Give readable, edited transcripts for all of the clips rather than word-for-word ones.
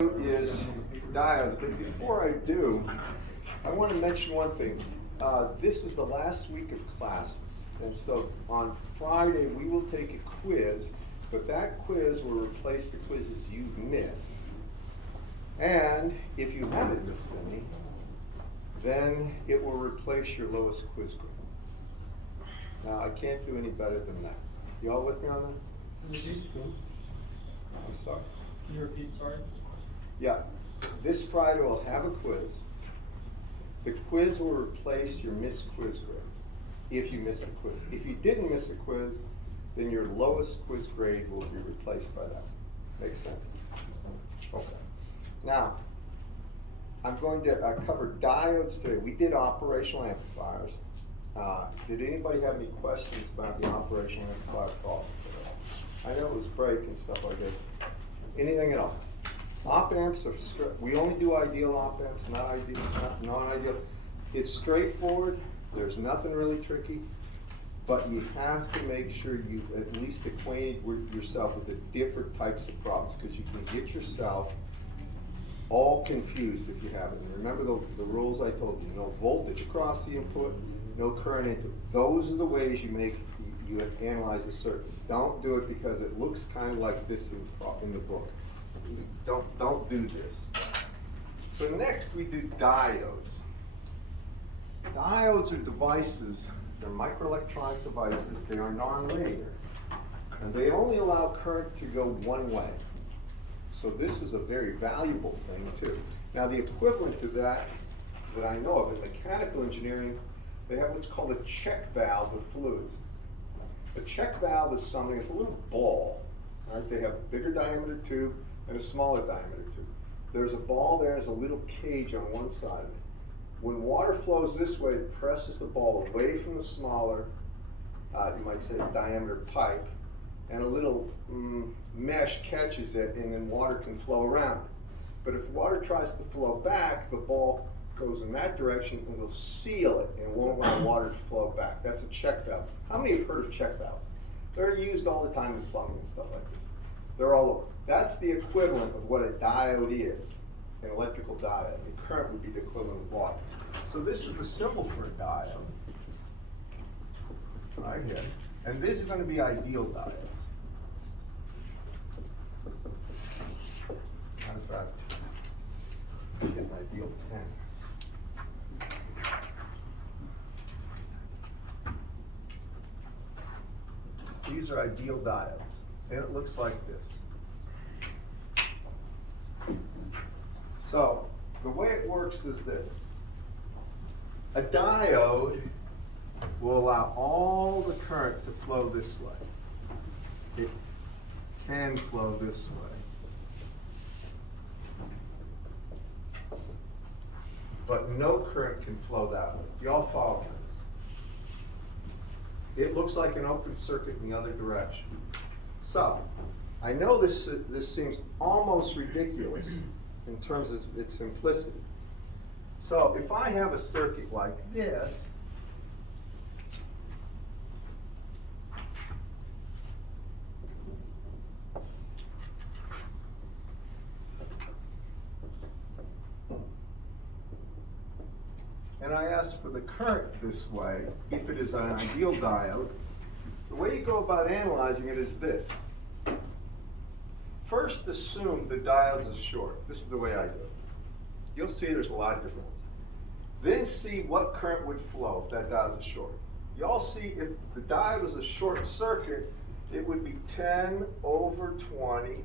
Is diodes, but before I do, I want to mention one thing. This is the last week of classes, and so on Friday we will take a quiz, but that quiz will replace the quizzes you've missed. And if you haven't missed any, then it will replace your lowest quiz grade. Now, I can't do any better than that. You all with me on that? I'm sorry. Can you repeat, sorry? Yeah, this Friday we'll have a quiz. The quiz will replace your missed quiz grades, if you miss a quiz. If you didn't miss a quiz, then your lowest quiz grade will be replaced by that. Makes sense? Okay. Now, I'm going to cover diodes today. We did operational amplifiers. Did anybody have any questions about the operational amplifier problems today? I know it was break and stuff like this. Anything at all? Op amps are we only do ideal op amps, not ideal, not non-ideal. It's straightforward. There's nothing really tricky, but you have to make sure you've at least acquainted with yourself with the different types of problems, because you can get yourself all confused if you haven't. And remember the rules I told you: no voltage across the input, no current input. Those are the ways you analyze a circuit. Don't do it because it looks kind of like this in the book. Don't do this. So next we do diodes. Diodes are devices, they're microelectronic devices, they are nonlinear. And they only allow current to go one way. So this is a very valuable thing too. Now the equivalent to that I know of in mechanical engineering, they have what's called a check valve with fluids. A check valve is something, it's a little ball. Right? They have a bigger diameter tube and a smaller diameter tube. There's a ball there, there's a little cage on one side of it. When water flows this way, it presses the ball away from the smaller, you might say diameter pipe, and a little mesh catches it, and then water can flow around it. But if water tries to flow back, the ball goes in that direction and will seal it and won't allow water to flow back. That's a check valve. How many have heard of check valves? They're used all the time in plumbing and stuff like this. They're all over. That's the equivalent of what a diode is, an electrical diode. The current would be the equivalent of water. So this is the symbol for a diode, right here. And these are going to be ideal diodes. Matter of fact, let me get my ideal pen. These are ideal diodes, and it looks like this. So, the way it works is this. A diode will allow all the current to flow this way. It can flow this way. But no current can flow that way. You all follow this? It looks like an open circuit in the other direction. So, I know this seems almost ridiculous in terms of its simplicity. So, if I have a circuit like this, and I ask for the current this way, if it is an ideal diode, the way you go about analyzing it is this. First, assume the diodes is short. This is the way I do it. You'll see there's a lot of different ones. Then see what current would flow if that diode is short. You all see if the diode was a short circuit, it would be 10 over 20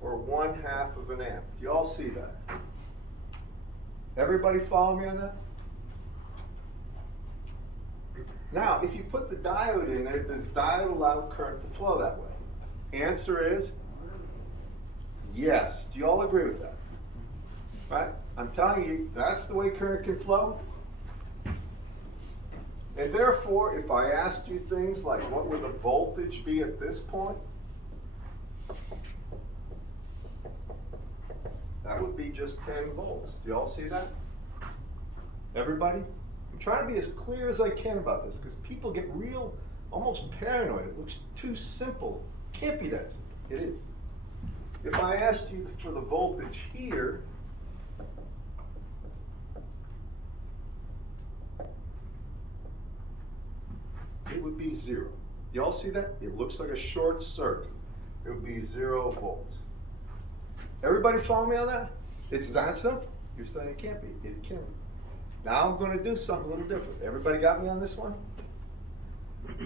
or 1/2 of an amp. You all see that? Everybody follow me on that? Now, if you put the diode in there, does diode allow current to flow that way? Answer is yes. Do you all agree with that? Right? I'm telling you, that's the way current can flow. And therefore, if I asked you things like what would the voltage be at this point, that would be just 10 volts. Do you all see that? Everybody? I'm trying to be as clear as I can about this because people get almost paranoid. It looks too simple. Can't be that simple. It is. If I asked you for the voltage here, it would be 0. Y'all see that? It looks like a short circuit. It would be 0 volts. Everybody follow me on that? It's that simple. You're saying it can't be. It can be. Now I'm going to do something a little different. Everybody got me on this one?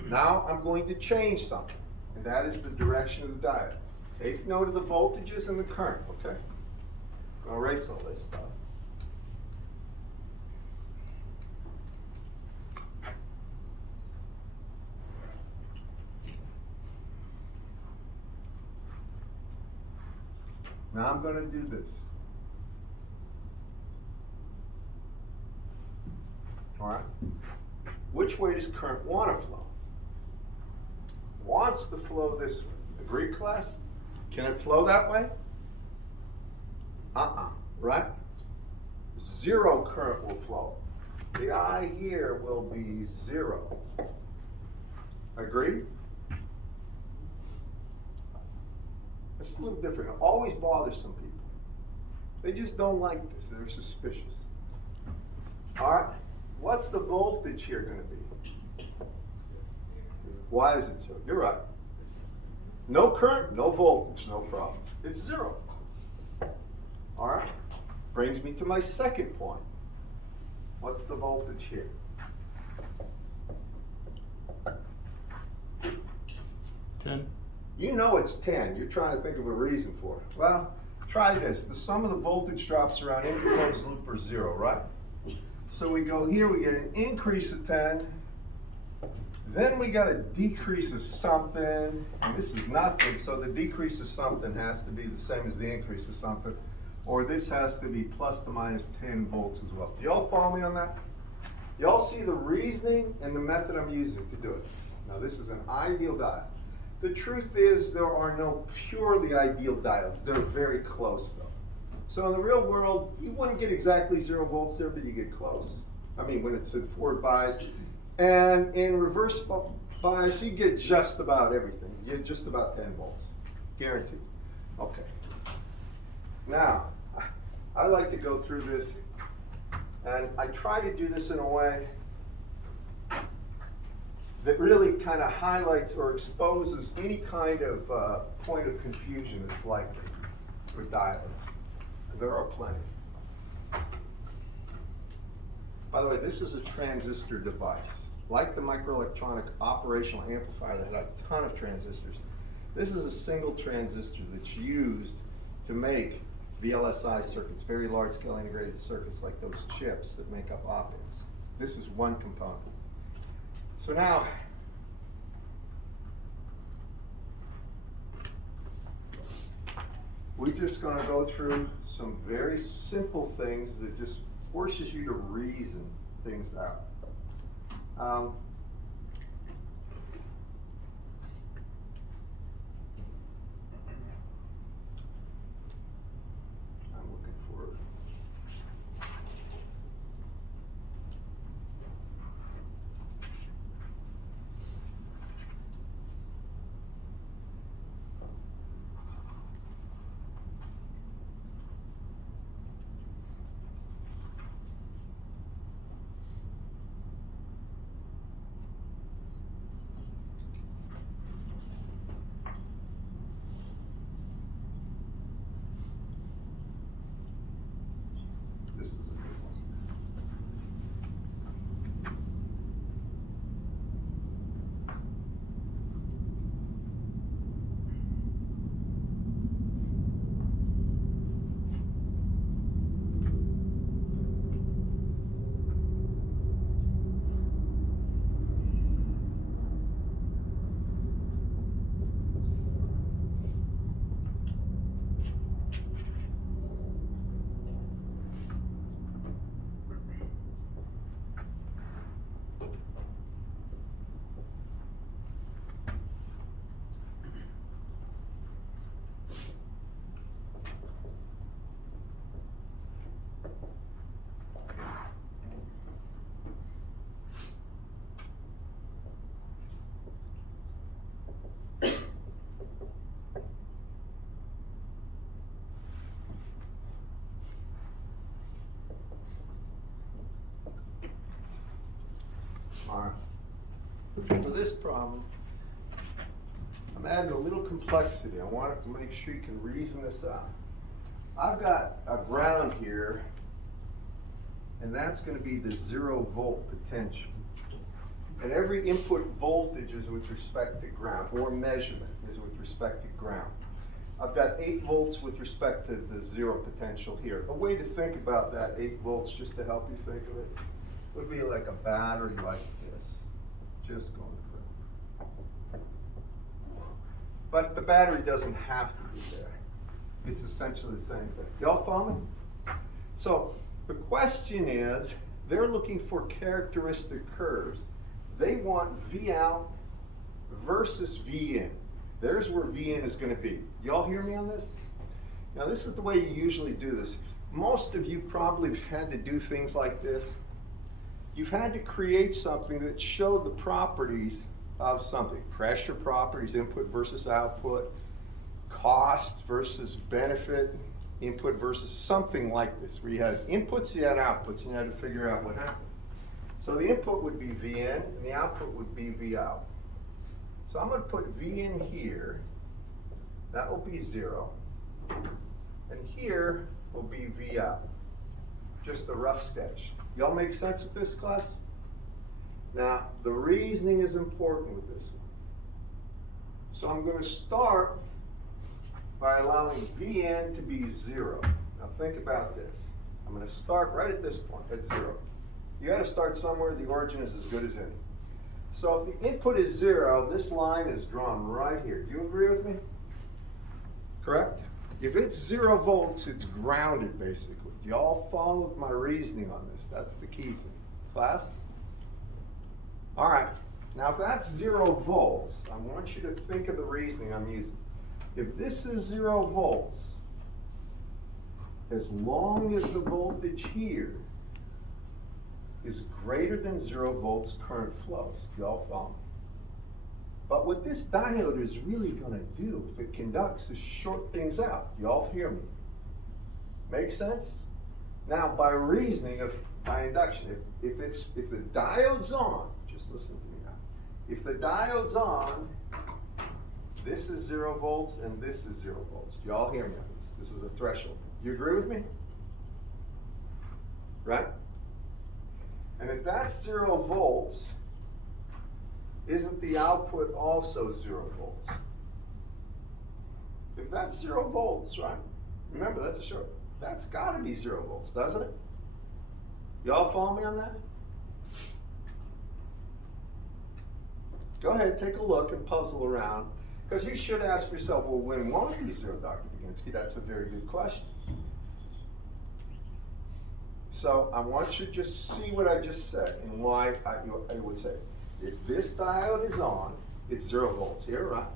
Now I'm going to change something, and that is the direction of the diode. Take note of the voltages and the current, okay? I'm going to erase all this stuff. Now I'm going to do this. All right? Which way does current want to flow? Wants to flow this way. Agreed, class? Can it flow that way? Right? 0 current will flow. The I here will be 0. Agreed? It's a little different. It always bothers some people. They just don't like this. They're suspicious. All right? What's the voltage here going to be? Why is it 0? You're right. No current, no voltage, no problem. It's 0. All right? Brings me to my second point. What's the voltage here? 10. You know it's 10. You're trying to think of a reason for it. Well, try this. The sum of the voltage drops around in the closed loop are 0, right? So we go here, we get an increase of 10. Then we got a decrease of something, and this is nothing, so the decrease of something has to be the same as the increase of something, or this has to be plus to minus 10 volts as well. Do y'all follow me on that? Y'all see the reasoning and the method I'm using to do it. Now this is an ideal diode. The truth is there are no purely ideal diodes. They're very close though. So in the real world, you wouldn't get exactly 0 volts there, but you get close. I mean, when it's in forward bias. And in reverse bias, you get just about everything. You get just about 10 volts, guaranteed. Okay. Now, I like to go through this, and I try to do this in a way that really kind of highlights or exposes any kind of point of confusion that's likely with diodes. There are plenty. By the way, this is a transistor device. Like the microelectronic operational amplifier that had a ton of transistors, this is a single transistor that's used to make VLSI circuits, very large scale integrated circuits like those chips that make up op-amps. This is one component. So now, we're just going to go through some very simple things that just forces you to reason things out. I'm looking for it. All right. For this problem, I'm adding a little complexity. I want to make sure you can reason this out. I've got a ground here, and that's going to be the 0-volt potential. And every input voltage is with respect to ground, or measurement is with respect to ground. I've got 8 volts with respect to the 0 potential here. A way to think about that 8 volts, just to help you think of it, would be like a battery like this, just going through. But the battery doesn't have to be there. It's essentially the same thing. Y'all follow me? So the question is, they're looking for characteristic curves. They want V out versus V in. There's where V in is going to be. Y'all hear me on this? Now this is the way you usually do this. Most of you probably have had to do things like this. You've had to create something that showed the properties of something. Pressure properties, input versus output, cost versus benefit, input versus something like this, where you had inputs, you had outputs, and you had to figure out what happened. So the input would be V in, and the output would be V out. So I'm going to put V in here. That will be 0. And here will be V out. Just a rough sketch. Y'all make sense with this, class? Now, the reasoning is important with this one. So I'm going to start by allowing V in to be 0. Now think about this. I'm going to start right at this point, at 0. You got to start somewhere. The origin is as good as any. So if the input is 0, this line is drawn right here. Do you agree with me? Correct? If it's 0 volts, it's grounded basically. Do y'all follow my reasoning on this? That's the key thing. Class? All right. Now if that's 0 volts, I want you to think of the reasoning I'm using. If this is 0 volts, as long as the voltage here is greater than 0 volts, current flows. Do y'all follow? But what this diode is really going to do, if it conducts, is short things out. Y'all hear me? Make sense? Now, by reasoning of by induction, if the diode's on, just listen to me now. If the diode's on, this is 0 volts and this is 0 volts. Do y'all hear me on this? This is a threshold. You agree with me? Right? And if that's 0 volts, isn't the output also 0 volts? If that's 0 volts, right? Remember, that's a short. That's got to be 0 volts, doesn't it? Y'all follow me on that? Go ahead, take a look and puzzle around. Because you should ask yourself, well, when won't it be 0, Dr. Baginski? That's a very good question. So I want you to just see what I just said and why I would say, if this diode is on, it's 0 volts here, right?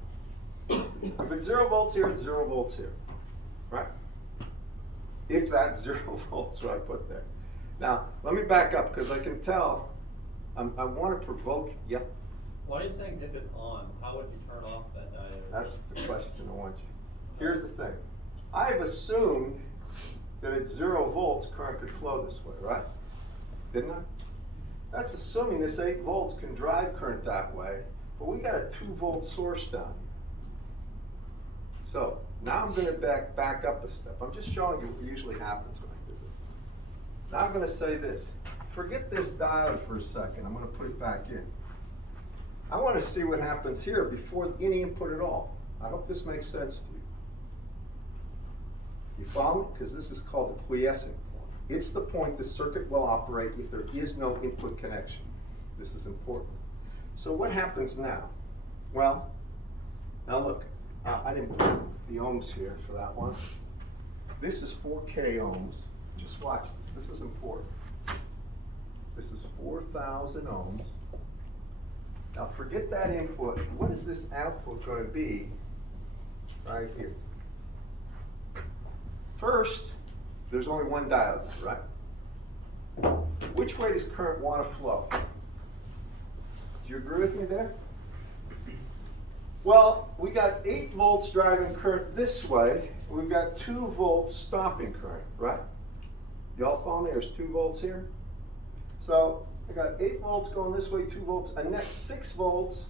If it's 0 volts here, it's 0 volts here, right? If that's 0 volts, what I put there. Now, let me back up because I can tell, I want to provoke, yep. Why are you saying if it's on? How would you turn off that diode? That's the question I want you. Here's the thing. I've assumed that at 0 volts, current could flow this way, right? Didn't I? That's assuming this 8 volts can drive current that way, but we got a 2-volt source down here. So now I'm going to back up a step. I'm just showing you what usually happens when I do this. Now I'm going to say this. Forget this diode for a second. I'm going to put it back in. I want to see what happens here before any input at all. I hope this makes sense to you. You follow me? Because this is called the quiescent point. It's the point the circuit will operate if there is no input connection. This is important. So what happens now? Well, now look, I didn't put the ohms here for that one. This is 4K ohms. Just watch this. This is important. This is 4,000 ohms. Now forget that input. What is this output going to be right here? First, there's only one diode, right? Which way does current want to flow? Do you agree with me there? Well, we got 8 volts driving current this way. We've got 2 volts stopping current, right? Y'all follow me? There's 2 volts here. So I got 8 volts going this way, 2 volts, a net 6 volts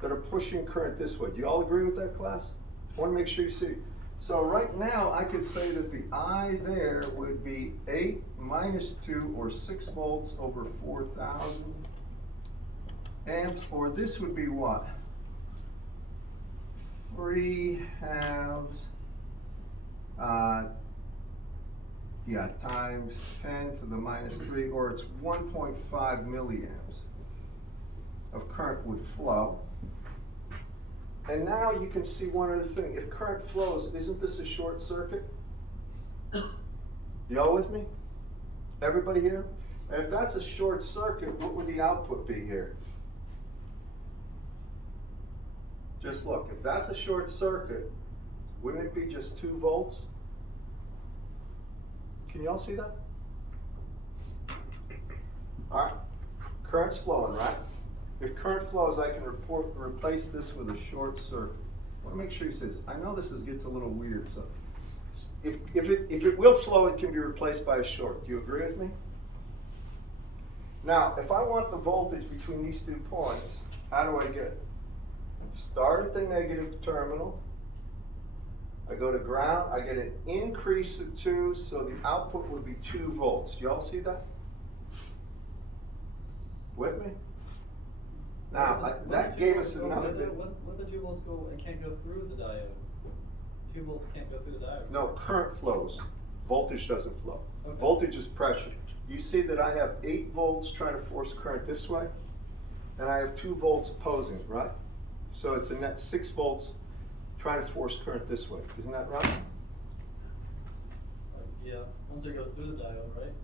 that are pushing current this way. Do you all agree with that, class? I want to make sure you see. So right now, I could say that the I there would be 8 minus 2, or 6 volts over 4,000 amps, or this would be what? 3/2, times 10 to the minus 3, or it's 1.5 milliamps of current would flow. And now you can see one other thing. If current flows, isn't this a short circuit? Y'all with me? Everybody here? And if that's a short circuit, what would the output be here? Just look, if that's a short circuit, wouldn't it be just 2 volts? Can you all see that? All right, current's flowing, right? If current flows, I can replace this with a short circuit. I want to make sure you see this. I know this gets a little weird, so if it will flow, it can be replaced by a short. Do you agree with me? Now, if I want the voltage between these 2 points, how do I get it? Start at the negative terminal. I go to ground, I get an increase of 2, so the output would be 2 volts. Do you all see that? With me? Now, that gave us another bit. When the 2 volts go and can't go through the diode? 2 volts can't go through the diode. No, current flows. Voltage doesn't flow. Okay. Voltage is pressure. You see that I have 8 volts trying to force current this way, and I have 2 volts opposing, right? So it's a net 6 volts trying to force current this way. Isn't that right? Yeah, once it goes through the diode, right?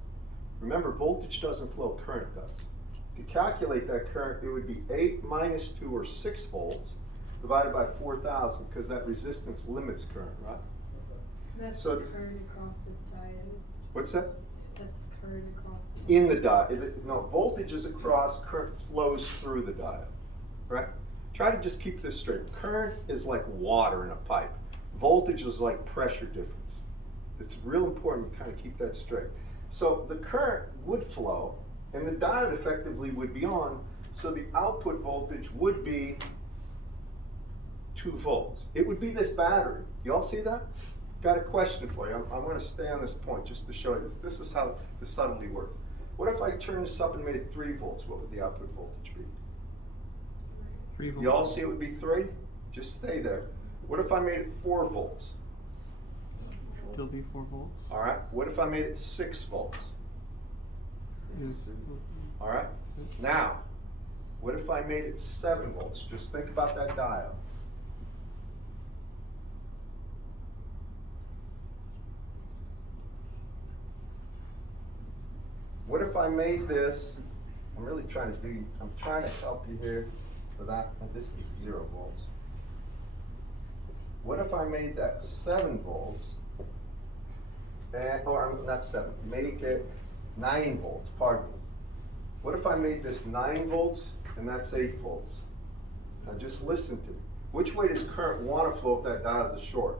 Remember, voltage doesn't flow, current does. To calculate that current, it would be 8 minus 2, or 6 volts, divided by 4,000, because that resistance limits current, right? That's So- the current across the diode. What's that? That's the current across the In the diode. No, voltage is across, current flows through the diode, right? Try to just keep this straight. Current is like water in a pipe. Voltage is like pressure difference. It's real important to kind of keep that straight. So the current would flow, and the diode effectively would be on, so the output voltage would be 2 volts. It would be this battery. You all see that? Got a question for you. I'm going to stay on this point just to show you this. This is how the subtlety works. What if I turned this up and made it 3 volts? What would the output voltage be? 3 volts. You all see it would be 3? Just stay there. What if I made it 4 volts? Still be 4 volts. All right. What if I made it 6 volts? All right. Now, what if I made it 7 volts? Just think about that dial. What if I made this, I'm trying to help you here for that, and this is 0 volts. What if I made that 7 volts, or not 7, make it 9 volts, pardon me. What if I made this 9 volts and that's 8 volts? Now just listen to me. Which way does current want to flow if that diode is short?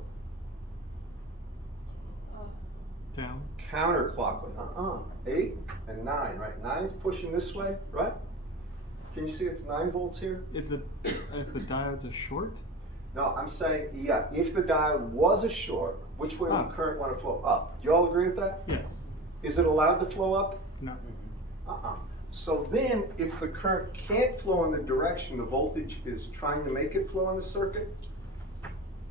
Down. Counterclockwise. 8 and 9, right? 9 is pushing this way, right? Can you see it's 9 volts here? If the diodes are short, No, I'm saying, yeah, if the diode was a short, which way would current want to flow? Up. Do you all agree with that? yes. Is it allowed to flow up? No. So then, if the current can't flow in the direction the voltage is trying to make it flow in the circuit,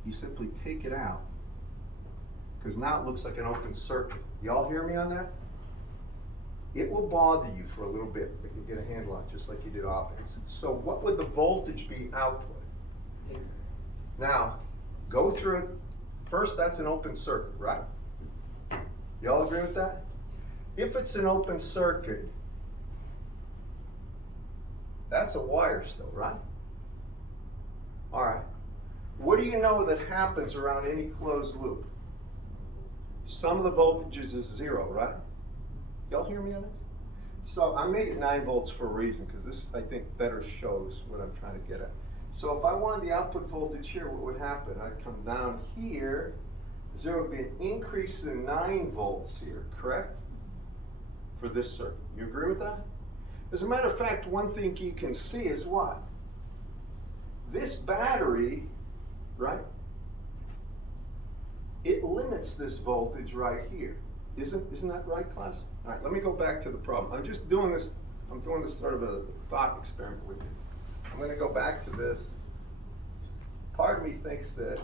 you simply take it out. Because now it looks like an open circuit. Y'all hear me on that? It will bother you for a little bit, but you'll get a handle on it, just like you did op-amps. So what would the voltage be output? Now, go through it. First, that's an open circuit, right? Y'all agree with that? If it's an open circuit, that's a wire still, right? All right. What do you know that happens around any closed loop? Sum of the voltages is 0, right? Y'all hear me on this? So I made it 9 volts for a reason, because this, I think, better shows what I'm trying to get at. So if I wanted the output voltage here, what would happen? I'd come down here. 0 would be an increase in 9 volts here, correct? For this circuit. You agree with that? As a matter of fact, one thing you can see is what? This battery, right? It limits this voltage right here. Isn't that right, class? All right, let me go back to the problem. I'm doing this sort of a thought experiment with you. I'm going to go back to this. Part of me thinks that,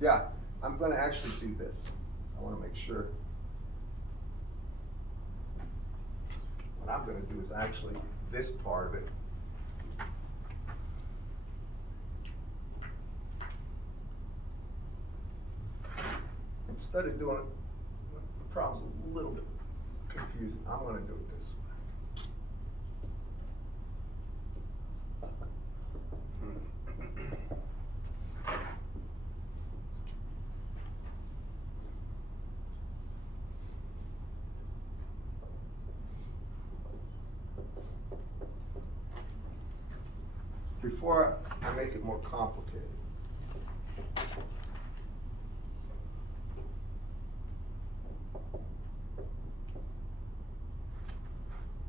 yeah, I'm going to actually do this. I want to make sure. What I'm going to do is actually this part of it. Instead of doing it, the problem's a little bit confusing. I want to do it this way. Before I make it more complicated.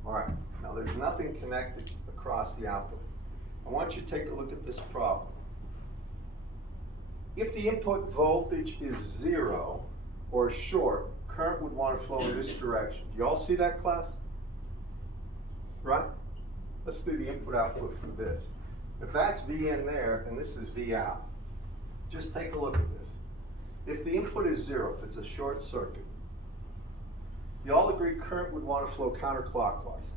All right, now there's nothing connected across the output. I want you to take a look at this problem. If the input voltage is 0 or short, current would want to flow in this direction. Do you all see that, class? Right? Let's do the input output for this. If that's V in there and this is V out, just take a look at this. If the input is 0, if it's a short circuit, you all agree current would want to flow counterclockwise.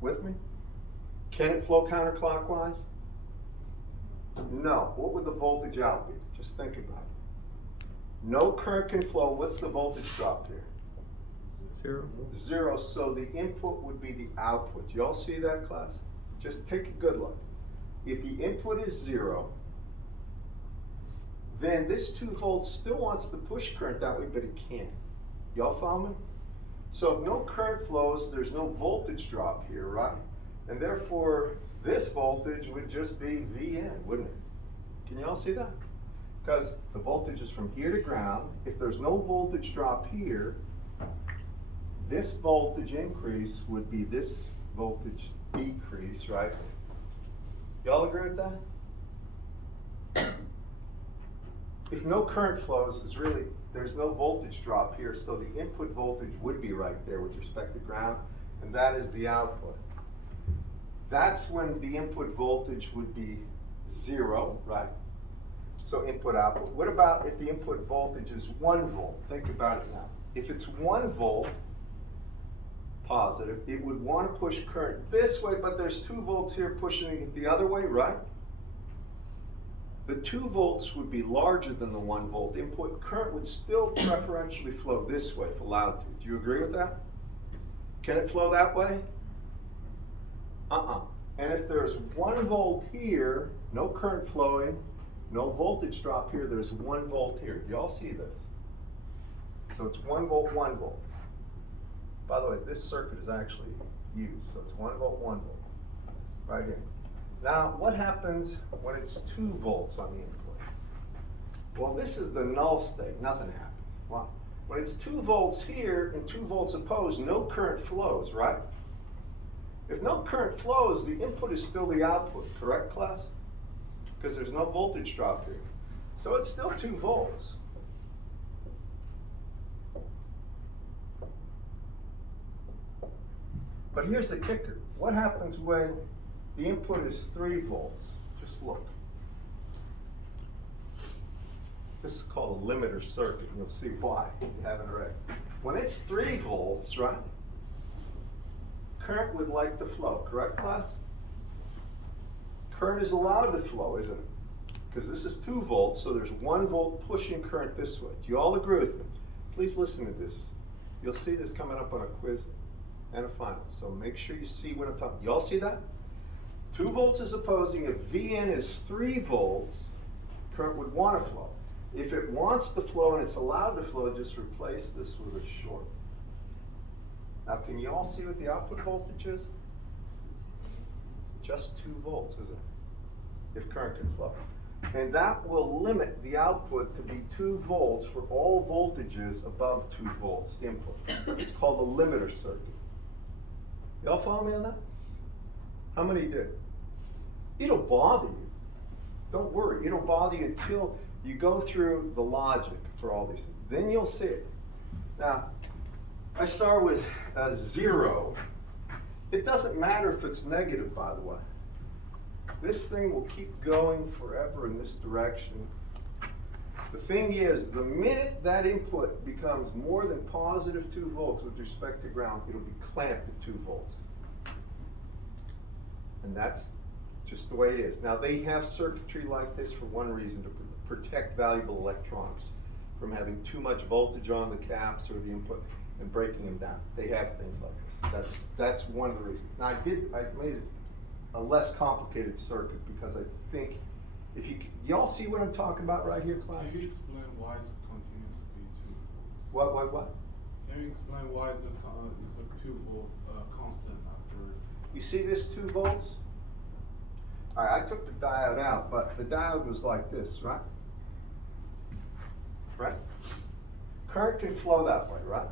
With me? Can it flow counterclockwise? No. What would the voltage out be? Just think about it. No current can flow. What's the voltage drop here? 0. 0. So the input would be the output. You all see that, class? Just take a good look. If the input is 0, then this 2 volts still wants to push current that way, but it can't. Y'all follow me? So if no current flows, there's no voltage drop here, right? And therefore, this voltage would just be Vn, wouldn't it? Can you all see that? Because the voltage is from here to ground. If there's no voltage drop here, this voltage increase would be this voltage decrease, right? Y'all agree with that? If no current flows, there's no voltage drop here, so the input voltage would be right there with respect to ground, and that is the output. That's when the input voltage would be 0, right? So input output. What about if the input voltage is 1 volt? Think about it now. If it's 1 volt, positive, it would want to push current this way, but there's 2 volts here pushing it the other way, right? The 2 volts would be larger than the 1 volt input. Current would still preferentially flow this way if allowed to. Do you agree with that? Can it flow that way? And if there's 1 volt here, no current flowing, no voltage drop here, there's 1 volt here. Do you all see this? So it's 1 volt, 1 volt. By the way, this circuit is actually used, so it's 1 volt, 1 volt, right here. Now, what happens when it's 2 volts on the input? Well, this is the null state, nothing happens. Well, when it's 2 volts here and 2 volts opposed, no current flows, right? If no current flows, the input is still the output, correct, class? Because there's no voltage drop here. So it's still 2 volts. But here's the kicker. What happens when the input is 3 volts? Just look. This is called a limiter circuit. You'll see why if you haven't already. When it's 3 volts, right? Current would like to flow, correct, class? Current is allowed to flow, isn't it? Because this is 2 volts, so there's 1 volt pushing current this way. Do you all agree with me? Please listen to this. You'll see this coming up on a quiz and a final. So make sure you see what I'm talking about. You all see that? 2 volts is opposing. If Vn is 3 volts, current would want to flow. If it wants to flow and it's allowed to flow, just replace this with a short. Now, can you all see what the output voltage is? Just 2 volts, isn't it? If current can flow. And that will limit the output to be 2 volts for all voltages above 2 volts input. It's called a limiter circuit. Y'all follow me on that? How many did? It'll bother you. Don't worry, it'll bother you until you go through the logic for all these things. Then you'll see it. Now, I start with a 0. It doesn't matter if it's negative, by the way. This thing will keep going forever in this direction. The thing is, the minute that input becomes more than positive 2 volts with respect to ground, it'll be clamped at 2 volts. And that's just the way it is. Now, they have circuitry like this for one reason, to protect valuable electronics from having too much voltage on the caps or the input and breaking them down. They have things like this. That's one of the reasons. Now, I made it a less complicated circuit because I think if y'all see what I'm talking about right here, class? Can you explain why it's continuously 2 volts? What? Can you explain why it's a 2 volt constant after? You see this 2 volts? All right, I took the diode out, but the diode was like this, right? Right? Current can flow that way, right?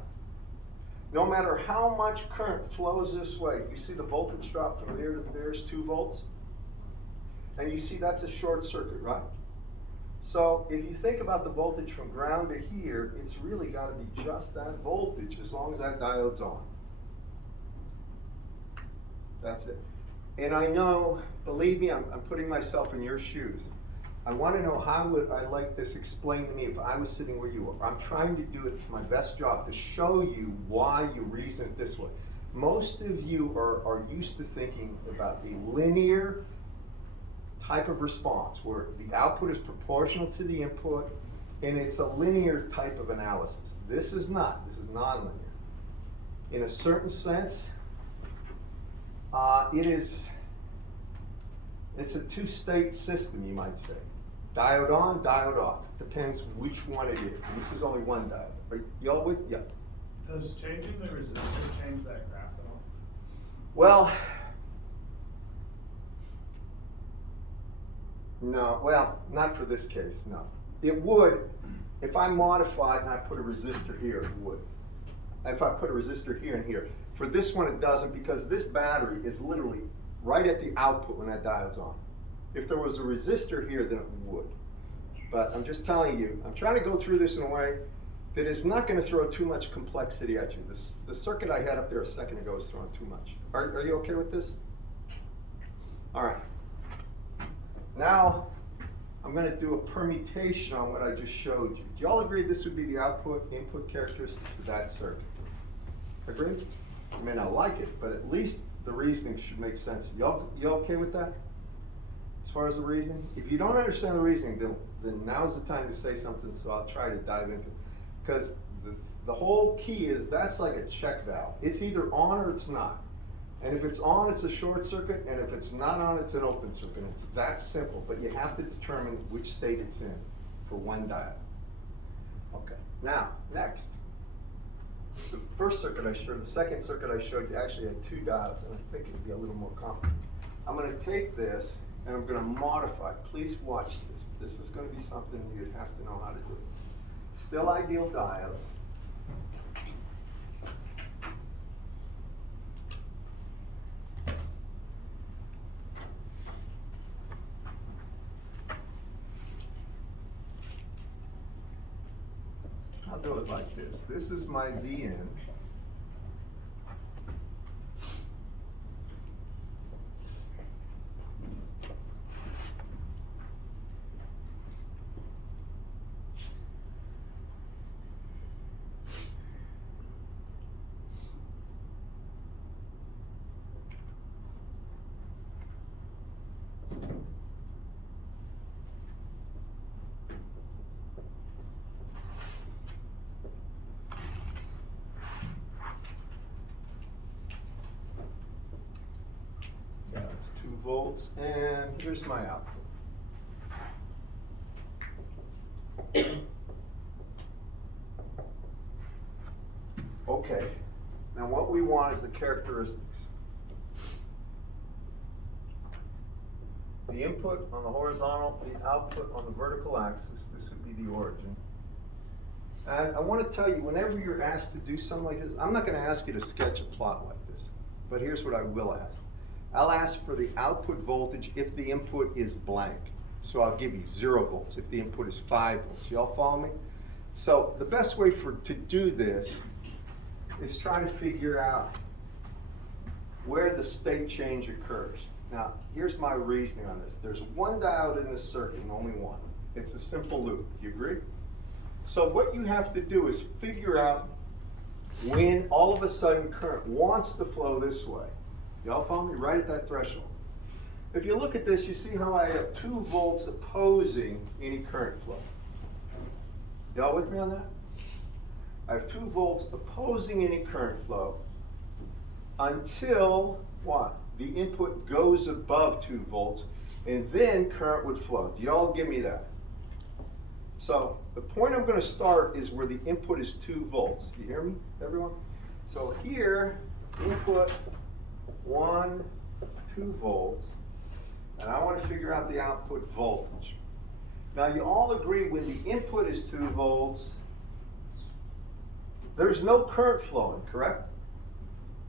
No matter how much current flows this way, you see the voltage drop from there to there is 2 volts? And you see that's a short circuit, right? So if you think about the voltage from ground to here, it's really got to be just that voltage as long as that diode's on. That's it. And I know, believe me, I'm putting myself in your shoes. I want to know how would I like this explained to me if I was sitting where you are. I'm trying to do it my best job to show you why you reason it this way. Most of you are used to thinking about a linear type of response where the output is proportional to the input and it's a linear type of analysis. This is not. This is nonlinear. In a certain sense, it's a 2-state system, you might say. Diode on, diode off. Depends which one it is. And this is only one diode. Are y'all with? Yeah. Does changing the resistor change that graph at all? Well, no. Well, not for this case, no. It would, if I modified and I put a resistor here, it would. If I put a resistor here and here. For this one, it doesn't because this battery is literally right at the output when that diode's on. If there was a resistor here, then it would. But I'm just telling you, I'm trying to go through this in a way that is not going to throw too much complexity at you. The circuit I had up there a second ago is throwing too much. Are you okay with this? All right. Now, I'm going to do a permutation on what I just showed you. Do y'all agree this would be the output, input characteristics of that circuit? Agreed? I may not like it, but at least the reasoning should make sense. Y'all okay with that? As far as the reasoning? If you don't understand the reasoning, then now's the time to say something, so I'll try to dive into it. Because the whole key is that's like a check valve. It's either on or it's not. And if it's on, it's a short circuit, and if it's not on, it's an open circuit. It's that simple, but you have to determine which state it's in for one diode. Okay, now, next. The first circuit I showed, the second circuit I showed you actually had 2 diodes, and I think it'd be a little more complicated. I'm going to take this, and I'm going to modify it. Please watch this. This is going to be something you'd have to know how to do. Still ideal diodes. I'll do it like this. This is my VN. That's 2 volts, and here's my output. Okay, now what we want is the characteristics. The input on the horizontal, the output on the vertical axis. This would be the origin. And I want to tell you, whenever you're asked to do something like this, I'm not going to ask you to sketch a plot like this. but here's what I will ask. I'll ask for the output voltage if the input is blank. So I'll give you 0 volts if the input is 5 volts. Y'all follow me? So the best way to do this is try to figure out where the state change occurs. Now, here's my reasoning on this. There's one diode in this circuit, and only one. It's a simple loop. Do you agree? So what you have to do is figure out when all of a sudden current wants to flow this way. Y'all follow me? Right at that threshold. If you look at this, you see how I have 2 volts opposing any current flow. Y'all with me on that? I have 2 volts opposing any current flow until what? The input goes above 2 volts, and then current would flow. Do y'all give me that? So the point I'm going to start is where the input is 2 volts. You hear me, everyone? So here, input 1, 2 volts, and I want to figure out the output voltage. Now you all agree when the input is 2 volts, there's no current flowing, correct?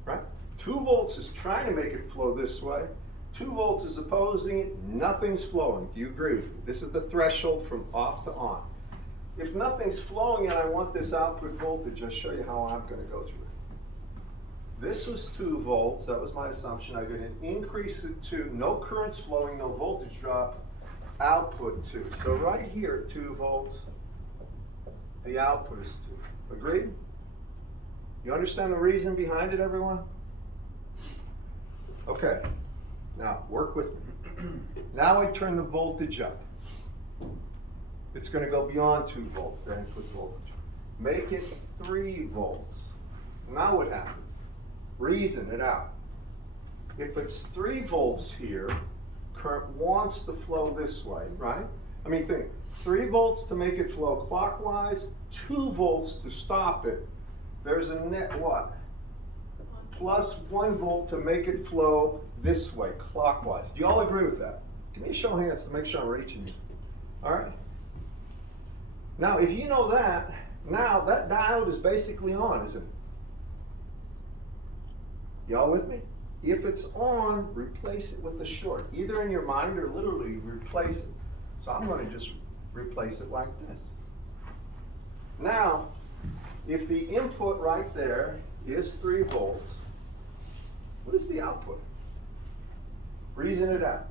Right? 2 volts is trying to make it flow this way. 2 volts is opposing it, nothing's flowing. Do you agree with me? This is the threshold from off to on. If nothing's flowing and I want this output voltage, I'll show you how I'm going to go through it. This was 2 volts, that was my assumption. I'm going to increase it to no currents flowing, no voltage drop, output 2. So right here, 2 volts, the output is 2. Agreed? You understand the reason behind it, everyone? Okay, now work with me. Now I turn the voltage up. It's going to go beyond 2 volts, the input voltage. Make it 3 volts. Now what happens? Reason it out. If it's 3 volts here, current wants to flow this way, right? I mean, think, 3 volts to make it flow clockwise, 2 volts to stop it. There's a net what? Plus 1 volt to make it flow this way, clockwise. Do you all agree with that? Give me a show of hands to make sure I'm reaching you. All right? Now, if you know that, now that diode is basically on, isn't it? Y'all with me? If it's on, replace it with a short. Either in your mind or literally replace it. So I'm going to just replace it like this. Now, if the input right there is 3 volts, what is the output? Reason it out.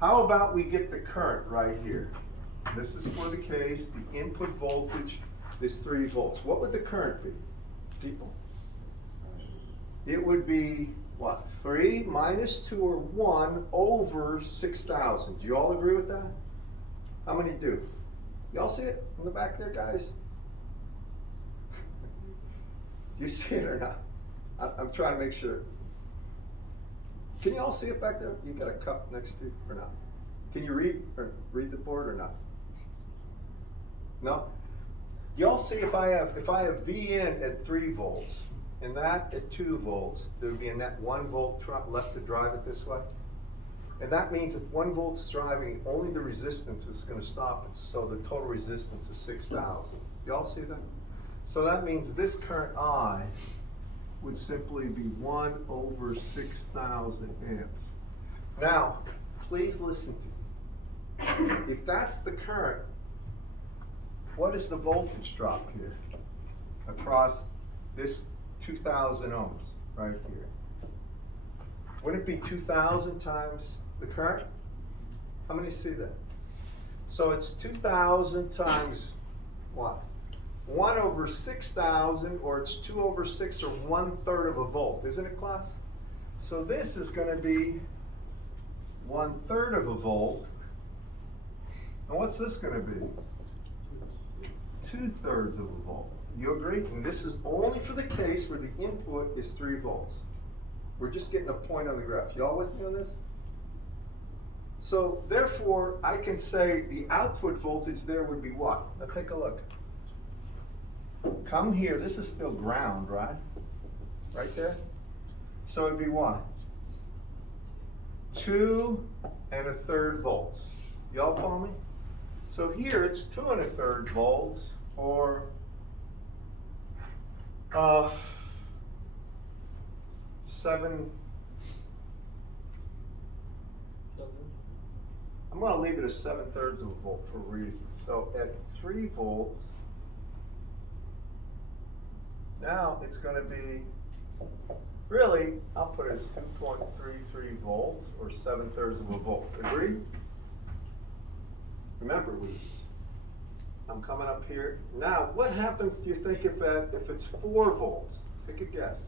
How about we get the current right here? This is for the case, the input voltage is 3 volts. What would the current be, people? It would be, what, 3 minus 2 or 1 over 6,000. Do you all agree with that? How many do? Y'all see it in the back there, guys? Do you see it or not? I'm trying to make sure. Can you all see it back there? You got a cup next to you or not? Can you read the board or not? No? Y'all see if I have V in at 3 volts and that at 2 volts, there would be a net 1 volt left to drive it this way. And that means if 1 volt's driving, only the resistance is going to stop it. So the total resistance is 6,000. Y'all see that? So that means this current I would simply be 1 over 6,000 amps. Now, please listen to me. If that's the current, what is the voltage drop here across this 2,000 ohms right here? Wouldn't it be 2,000 times the current? How many see that? So it's 2,000 times what? 1 over 6,000, or it's 2 over 6, or 1/3 of a volt, isn't it, class? So this is going to be 1/3 of a volt. And what's this going to be? 2/3 of a volt. You agree? And this is only for the case where the input is 3 volts. We're just getting a point on the graph. Y'all with me on this? So therefore, I can say the output voltage there would be what? Now take a look. Come here, this is still ground, right? Right there? So it'd be what? 2 1/3 volts. Y'all follow me? So here it's 2 1/3 volts, or 7. Seven. I'm going to leave it as 7/3 of a volt for a reason. So at 3 volts, now it's going to be, really, I'll put it as 2.33 volts or 7/3 of a volt. Agreed? Remember, I'm coming up here. Now, what happens, do you think, if it's 4 volts? Take a guess.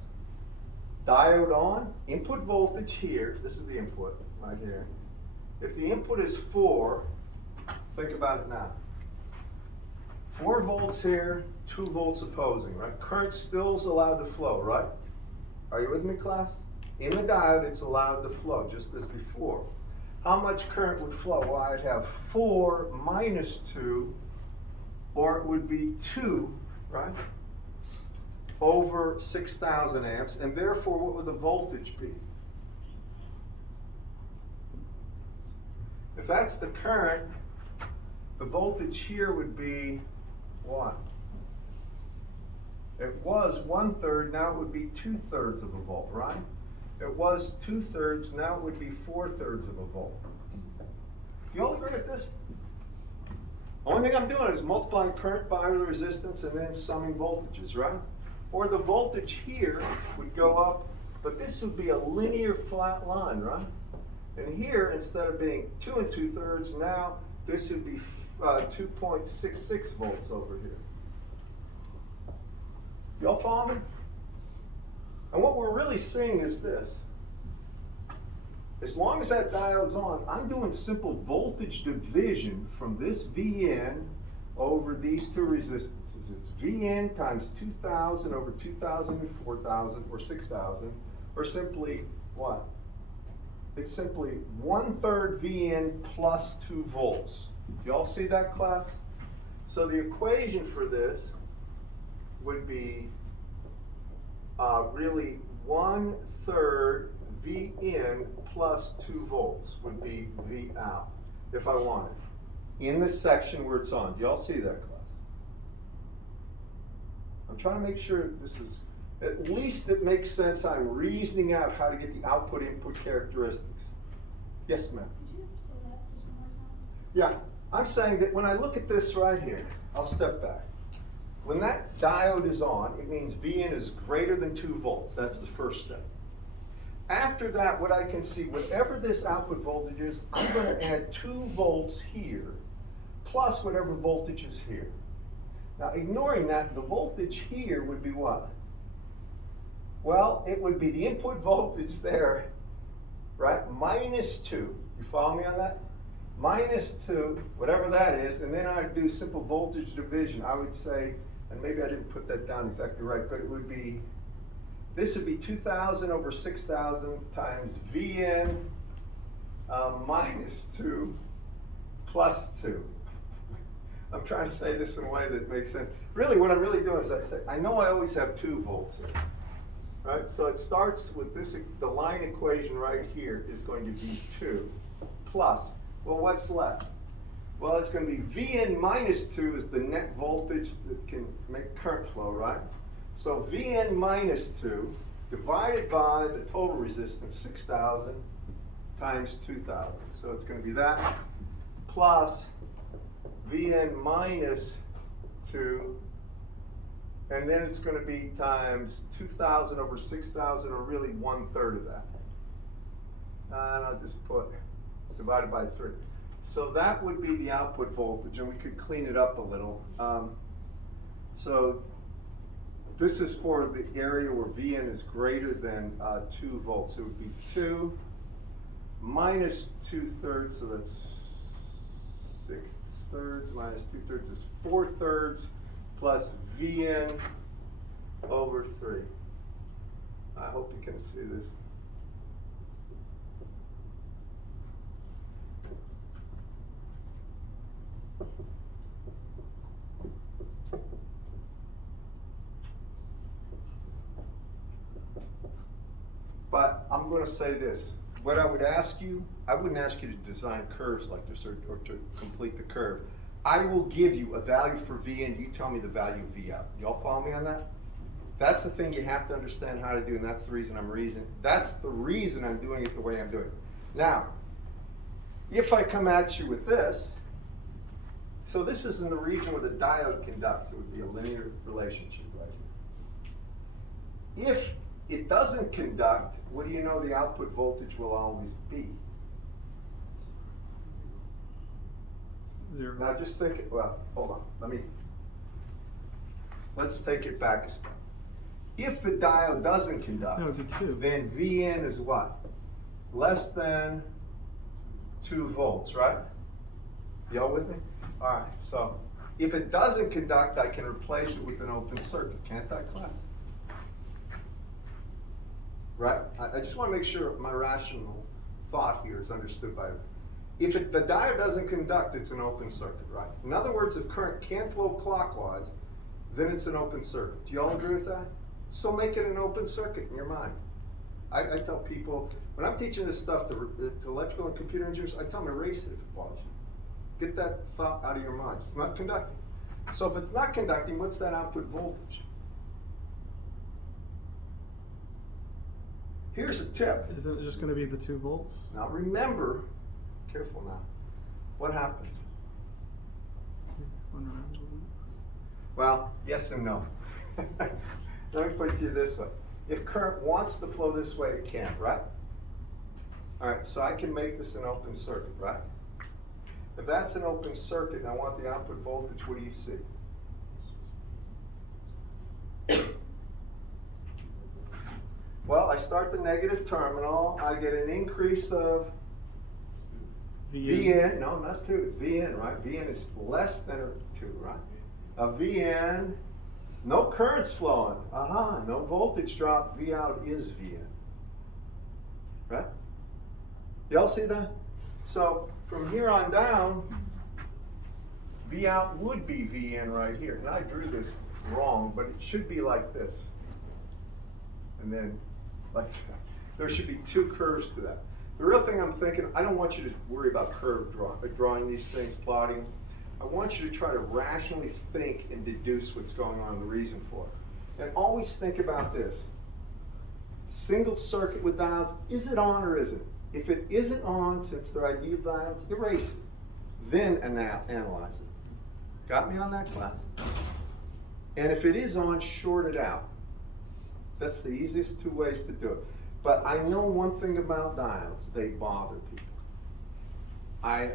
Diode on, input voltage here, this is the input right here. If the input is 4, think about it now. 4 volts here, 2 volts opposing, right? Current still is allowed to flow, right? Are you with me, class? In the diode, it's allowed to flow, just as before. How much current would flow? Well, I'd have 4 minus 2, or it would be 2, right? Over 6,000 amps, and therefore, what would the voltage be? If that's the current, the voltage here would be what? It was 1/3, now it would be 2/3 of a volt, right? It was 2/3, now it would be 4/3 of a volt. You all agree with this? Only thing I'm doing is multiplying current by the resistance and then summing voltages, right? Or the voltage here would go up, but this would be a linear flat line, right? And here, instead of being 2 2/3, now this would be 2.66 volts over here. Y'all follow me? And what we're really seeing is this. As long as that diode's on, I'm doing simple voltage division from this Vn over these two resistances. It's Vn times 2,000 over 2,000 and 4,000 or 6,000, or simply what? It's simply 1/3 Vn plus 2 volts. Do y'all see that, class? So the equation for this would be really 1/3 Vn plus 2 volts would be V out, if I wanted. In this section where it's on. Do y'all see that, class? I'm trying to make sure this is, at least it makes sense. I'm reasoning out how to get the output-input characteristics. Yes, ma'am? Could you say that just one more time? Yeah, I'm saying that when I look at this right here, I'll step back. When that diode is on, it means Vn is greater than 2 volts. That's the first step. After that, what I can see, whatever this output voltage is, I'm going to add 2 volts here, plus whatever voltage is here. Now, ignoring that, the voltage here would be what? Well, it would be the input voltage there, right, minus 2. You follow me on that? Minus 2, whatever that is, and then I'd do simple voltage division. I would say, and maybe I didn't put that down exactly right, but it would be, this would be 2,000 over 6,000 times Vn minus 2 plus 2. I'm trying to say this in a way that makes sense. Really, what I'm really doing is I say, I know I always have 2 volts here, right? So it starts with this, the line equation right here is going to be 2 plus, well, what's left? Well, it's going to be Vn minus 2 is the net voltage that can make current flow, right? So Vn minus 2 divided by the total resistance, 6,000 times 2,000. So it's going to be that plus Vn minus 2, and then it's going to be times 2,000 over 6,000, or really 1/3 of that. And I'll just put divided by 3. So that would be the output voltage, and we could clean it up a little. So this is for the area where Vn is greater than 2 volts. It would be 2 minus 2/3, so that's 6/3 minus 2/3 is 4/3 plus Vn over 3. I hope you can see this. But I'm going to say this. What I would ask you, I wouldn't ask you to design curves like this or to complete the curve. I will give you a value for Vn, you tell me the value of V out. Y'all follow me on that? That's the thing you have to understand how to do, and that's the reason I'm doing it the way I'm doing it. Now, if I come at you with this, so this is in the region where the diode conducts, it would be a linear relationship right here. If it doesn't conduct, what do you know the output voltage will always be? 0. Now just think, well, hold on, let's take it back a step. If the diode doesn't conduct, No, it'd be 2. then Vn is what? Less than 2 volts, right? Y'all with me? All right, so if it doesn't conduct, I can replace it with an open circuit, can't I, class? Right? I just want to make sure my rational thought here is understood by everyone. If the diode doesn't conduct, it's an open circuit, right? In other words, if current can't flow clockwise, then it's an open circuit. Do you all agree with that? So make it an open circuit in your mind. I tell people, when I'm teaching this stuff to electrical and computer engineers, I tell them erase it if it bothers you. Get that thought out of your mind. It's not conducting. So if it's not conducting, what's that output voltage? Here's a tip. Isn't it just going to be the 2 volts? Now remember, careful now, what happens? Well, yes and no. Let me put it to you this way. If current wants to flow this way, it can, right? All right, so I can make this an open circuit, right? If that's an open circuit and I want the output voltage, what do you see? Well, I start the negative terminal, I get an increase of Vn, no, not 2, it's Vn, right? Vn is less than 2, right? Vn, no current's flowing, no voltage drop, V out is Vn, right? Y'all see that? So from here on down, V out would be Vn right here. And I drew this wrong, but it should be like this. And then like that. There should be 2 curves to that. The real thing I'm thinking, I don't want you to worry about drawing these things, plotting. I want you to try to rationally think and deduce what's going on, the reason for it. And always think about this. Single circuit with diodes, is it on or isn't? If it isn't on, since they're ideal diodes, erase it. Then analyze it. Got me on that, class? And if it is on, short it out. That's the easiest 2 ways to do it. But I know one thing about diodes, they bother people. I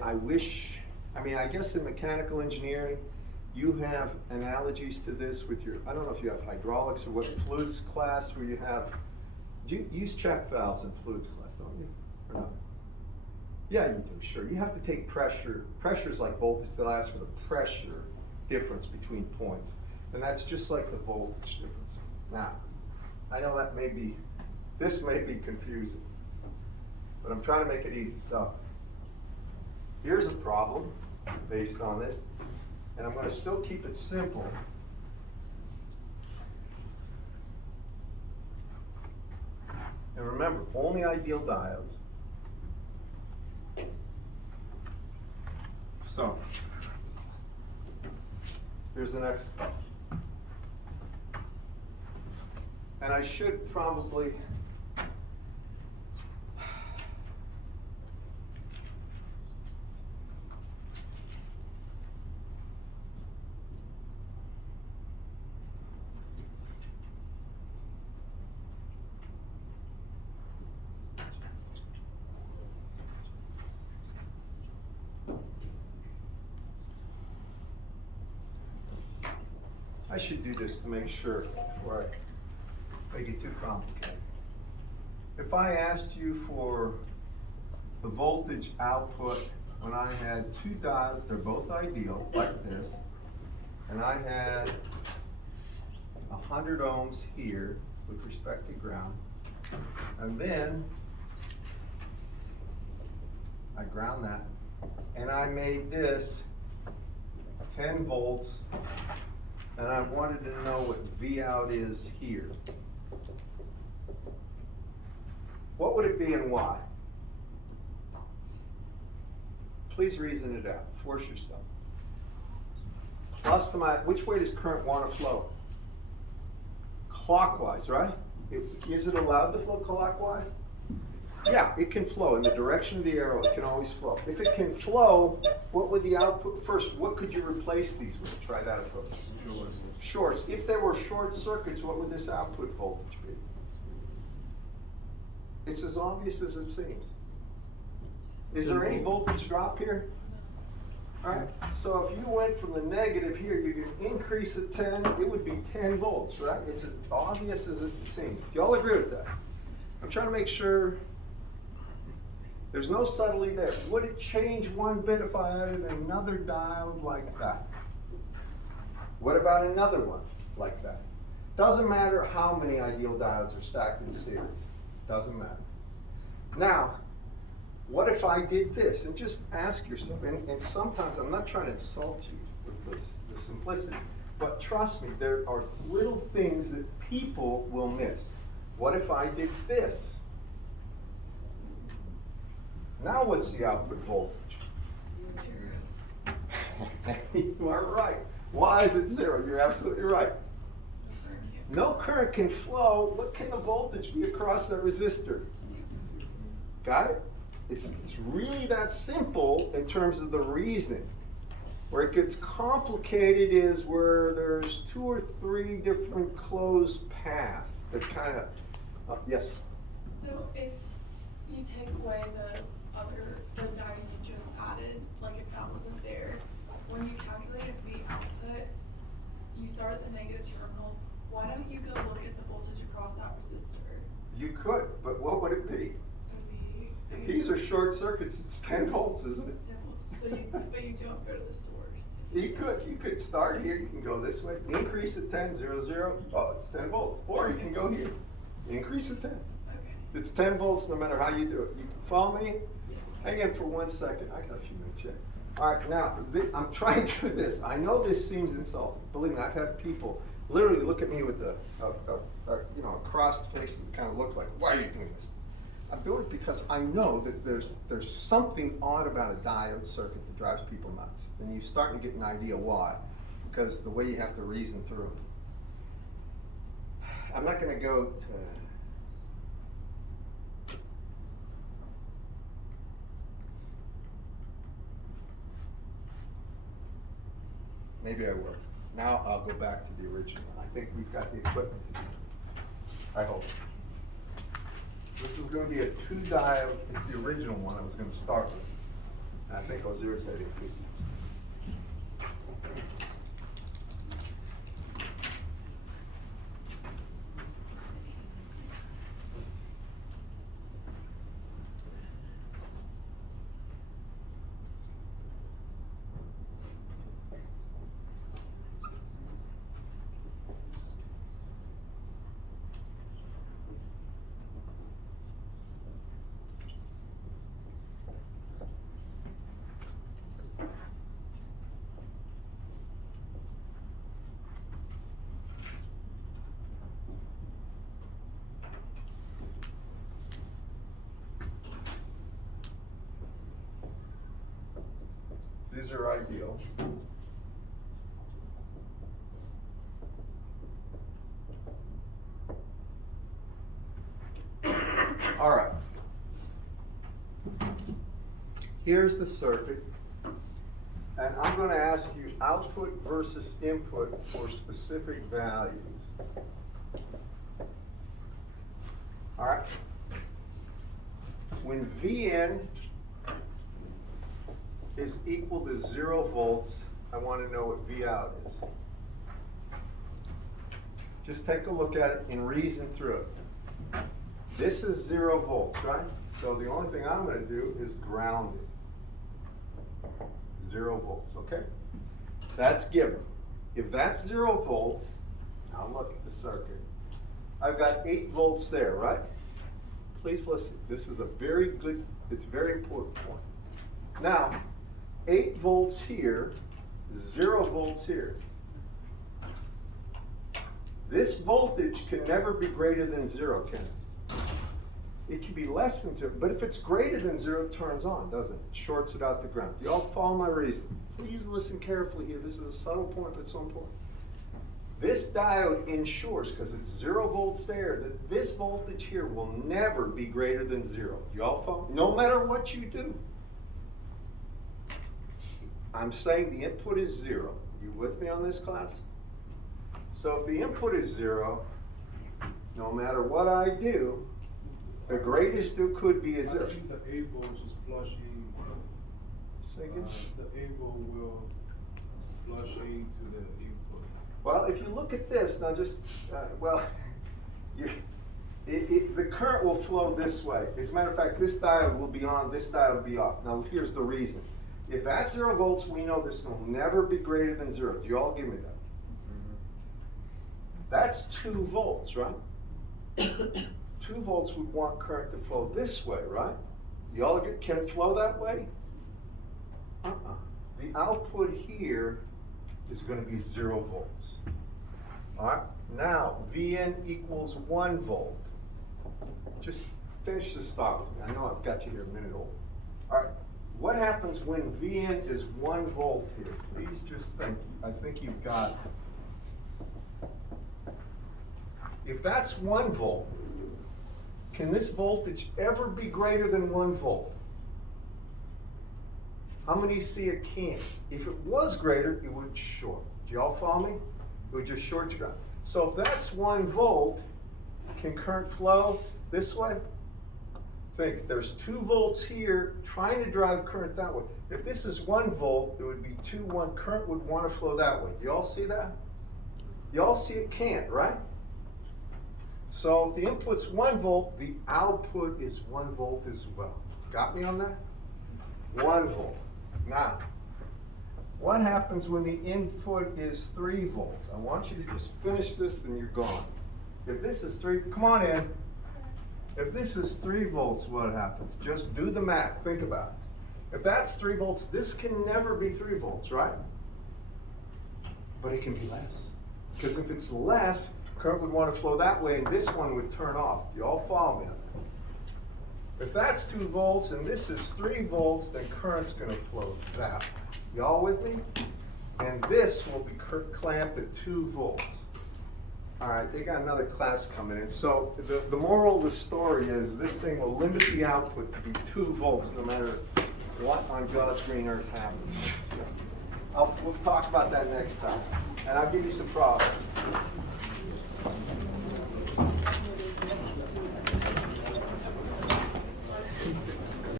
guess in mechanical engineering, you have analogies to this with your, I don't know if you have hydraulics or what fluids class where you have, do you use check valves in fluids class, don't you? Or not? Yeah, you do, sure. You have to take pressure. Pressure is like voltage. They'll ask for the pressure difference between points. And that's just like the voltage difference. Now, I know that this may be confusing, but I'm trying to make it easy. So, here's a problem based on this, and I'm going to still keep it simple. And remember, only ideal diodes. So, here's the next one. And I should probably do this to make sure before I make it too complicated. If I asked you for the voltage output when I had 2 diodes, they're both ideal, like this, and I had 100 ohms here with respect to ground, and then I ground that, and I made this 10 volts, and I wanted to know what V out is here. What would it be and why? Please reason it out. Force yourself. Plus to my, which way does current want to flow? clockwise, right? Is it allowed to flow clockwise? Yeah, it can flow in the direction of the arrow. It can always flow. If it can flow, what would the output first? What could you replace these with? Try that approach. Shorts. If there were short circuits, what would this output voltage be? It's as obvious as it seems. Is there any voltage drop here? All right. So if you went from the negative here, you could increase it 10. It would be 10 volts, right? It's as obvious as it seems. Do y'all agree with that? I'm trying to make sure. There's no subtlety there. Would it change one bit if I added another diode like that? What about another one like that? Doesn't matter how many ideal diodes are stacked in series. Doesn't matter. Now, what if I did this? And just ask yourself, and sometimes I'm not trying to insult you with the simplicity, but trust me, there are little things that people will miss. What if I did this? Now what's the output voltage? 0. You are right. Why is it 0? You're absolutely right. No current can flow. What can the voltage be across that resistor? Got it? It's really that simple in terms of the reasoning. Where it gets complicated is where there's 2 or 3 different closed paths that kind of, yes? So if you take away the diode you just added, like if that wasn't there, when you calculated V output, you start at the negative terminal. Why don't you go look at the voltage across that resistor? You could, but what would it be? It would be, I guess, These are short circuits. It's 10 volts, isn't it? 10 volts. So but you don't go to the source. You could start here. You can go this way. Increase it 10, 0, 0. Oh, it's 10 volts. Or you can go here. Increase it 10. Okay. It's 10 volts no matter how you do it. You follow me? Hang in for 1 second. I got a few minutes yet. All right, now, I'm trying to do this. I know this seems insulting. Believe me, I've had people literally look at me with a crossed face and kind of look like, why are you doing this? I'm doing it because I know that there's something odd about a diode circuit that drives people nuts. And you're starting to get an idea why. Because the way you have to reason through it. I'm not going to go to... Maybe I will. Now I'll go back to the original. I think we've got the equipment to do it. I hope. This is going to be a 2 diode. It's the original one I was going to start with. And I think I was irritating people. These are ideal. All right. Here's the circuit. And I'm going to ask you output versus input for specific values. All right. When Vn is equal to 0 volts, I want to know what V out is. Just take a look at it and reason through it. This is 0 volts, right? So the only thing I'm going to do is ground it. 0 volts, okay? That's given. If that's 0 volts, now look at the circuit. I've got 8 volts there, right? Please listen. This is a very good, it's a very important point. Now, 8 volts here, 0 volts here. This voltage can never be greater than 0, can it? It can be less than 0, but if it's greater than 0, it turns on, doesn't it? It shorts it out the ground. Do you all follow my reason? Please listen carefully here. This is a subtle point, but so important. This diode ensures, because it's 0 volts there, that this voltage here will never be greater than 0. Y'all follow? No matter what you do. I'm saying the input is 0. You with me on this, class? So if the input is 0, no matter what I do, the greatest it could be is I 0. think the A voltage is flushing. Say again? The A volt will flush into the input. Well, if you look at this, now just, the current will flow this way. As a matter of fact, this diode will be on, this diode will be off. Now here's the reason. If that's 0 volts, we know this will never be greater than 0. Do you all give me that? That's 2 volts, right? 2 volts would want current to flow this way, right? You all agree? Can it flow that way? The output here is going to be 0 volts. All right, now Vn equals 1 volt. Just finish this thought with me. I know I've got you here a minute old. All right, what happens when Vn is 1 volt here? Please just think. I think you've got it. If that's 1 volt, can this voltage ever be greater than 1 volt? How many see it can't? If it was greater, it would short. Do y'all follow me? It would just short to ground. So if that's 1 volt, can current flow this way? Think, there's 2 volts here trying to drive current that way. If this is 1 volt, it would be 1, current would want to flow that way. Do y'all see that? Y'all see it can't, right? So if the input's 1 volt, the output is 1 volt as well. Got me on that? 1 volt. Now, what happens when the input is 3 volts? I want you to just finish this and you're gone. If this is 3, come on in. If this is 3 volts, what happens? Just do the math, think about it. If that's 3 volts, this can never be 3 volts, right? But it can be less. Because if it's less, current would want to flow that way and this one would turn off. Do you all follow me on that? If that's 2 volts and this is 3 volts, then current's going to flow that way. Y'all with me? And this will be clamped at 2 volts. All right, they got another class coming in. So the moral of the story is this thing will limit the output to be 2 volts no matter what on God's green earth happens. So we'll talk about that next time. And I'll give you some problems.